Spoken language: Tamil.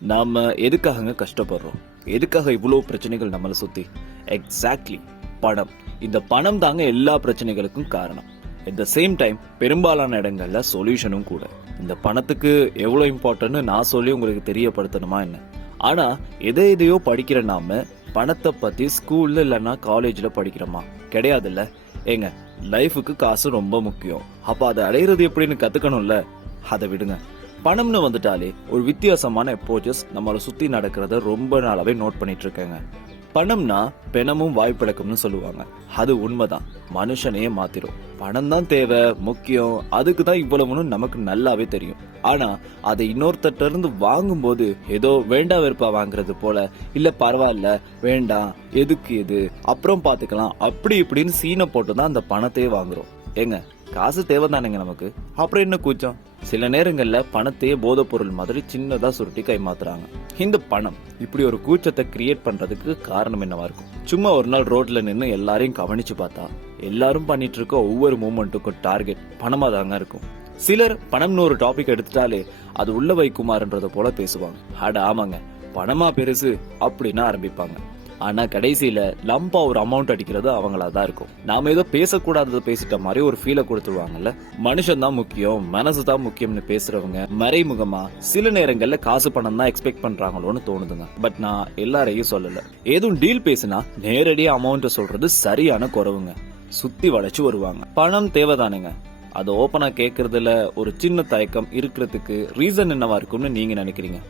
நாம எதுக்காகங்க கஷ்டப்படுறோம்? எதுக்காக இவ்வளவு பிரச்சனைகள் நம்மளை சுத்தி? எக்ஸாக்ட்லி, பணம். இந்த பணம் தாங்க எல்லா பிரச்சனைகளுக்கும் காரணம். அட் த சேம் டைம் பெரும்பாலான இடங்கள்ல சொல்யூஷனும் கூட. இந்த பணத்துக்கு எவ்வளவு இம்பார்ட்டன்ட் நான் சொல்லி உங்களுக்கு தெரியப்படுத்தணுமா என்ன? ஆனா எதையோ படிக்கிற நாம பணத்தை பத்தி ஸ்கூல்ல இல்லைன்னா காலேஜ்ல படிக்கிறோமா? கிடையாதுல்ல. ஏங்க, லைஃபுக்கு காசு ரொம்ப முக்கியம். அப்ப அதை அடையிறது எப்படின்னு கத்துக்கணும்ல. அதை விடுங்க. பணம்னு வந்துட்டாலே ஒரு வித்தியாசமான அப்ரோச்சஸ் நம்மளை சுத்தி நடக்கிறத ரொம்ப நாளாவே நோட் பண்ணிட்டு இருக்கேங்க. பணம்னா பெணமும் வாய்ப்பிழக்கும்னு சொல்லுவாங்க. அது உண்மைதான். மனுஷனையே மாத்திரும். பணம் தான் தேவை, முக்கியம், அதுக்கு தான் இவ்வளவுன்னு நமக்கு நல்லாவே தெரியும். ஆனா அதை இன்னொருத்தட்ட இருந்து வாங்கும் போது ஏதோ வேண்டா வெறுப்பா வாங்குறது போல, இல்ல பரவாயில்ல வேண்டாம், எதுக்கு இது, அப்புறம் பாத்துக்கலாம், அப்படி இப்படின்னு சீனை போட்டுதான் அந்த பணத்தையே வாங்குறோம். ஏங்க, காசு தேவைதானுங்க நமக்கு, அப்புறம் என்ன கூச்சம்? சில நேரங்கள்ல பணத்தையே போதை பொருள் மாதிரி சின்னதா சுருட்டி கைமாத்துறாங்க. இந்த பணம் இப்படி ஒரு கூச்சத்தை கிரியேட் பண்றதுக்கு காரணம் என்னவா இருக்கும்? சும்மா ஒரு நாள் ரோட்ல நின்று எல்லாரையும் கவனிச்சு பார்த்தா எல்லாரும் பண்ணிட்டு இருக்க ஒவ்வொரு மூமெண்ட்டுக்கும் டார்கெட் பணமா தாங்க இருக்கும். சிலர் பணம்னு ஒரு டாபிக் எடுத்துட்டாலே அது உள்ள வைக்குமாறுன்றத போல பேசுவாங்க. அட ஆமாங்க, பணமா பெருசு அப்படின்னு ஆரம்பிப்பாங்க. ஆனா கடைசியில லம்பா ஒரு அமௌண்ட் அடிக்கிறது அவங்களாதான் இருக்கும். நாம ஏதோ பேசக்கூடாததை பேசிட்ட மாதிரி ஒரு ஃபீலை கொடுத்துருவாங்கல்ல. மனுஷன் தான் முக்கியம், மனசு தான் முக்கியம்னு பேசுறவங்க மறைமுகமா சில நேரங்கள்ல காசு பணம் தான் எக்ஸ்பெக்ட் பண்றாங்களோன்னு தோணுதுங்க. பட் நான் எல்லாரையும் சொல்லல. ஏதும் டீல் பேசினா நேரடியா அமௌண்ட் சொல்றது சரியான குறவுங்க. சுத்தி வளைச்சு வருவாங்க. பணம் தேவைதானுங்க. அதை ஓப்பனா கேட்கறதுல ஒரு சின்ன தயக்கம் இருக்கிறதுக்கு ரீசன் என்னவா இருக்கும்னு நீங்க நினைக்கிறீங்க?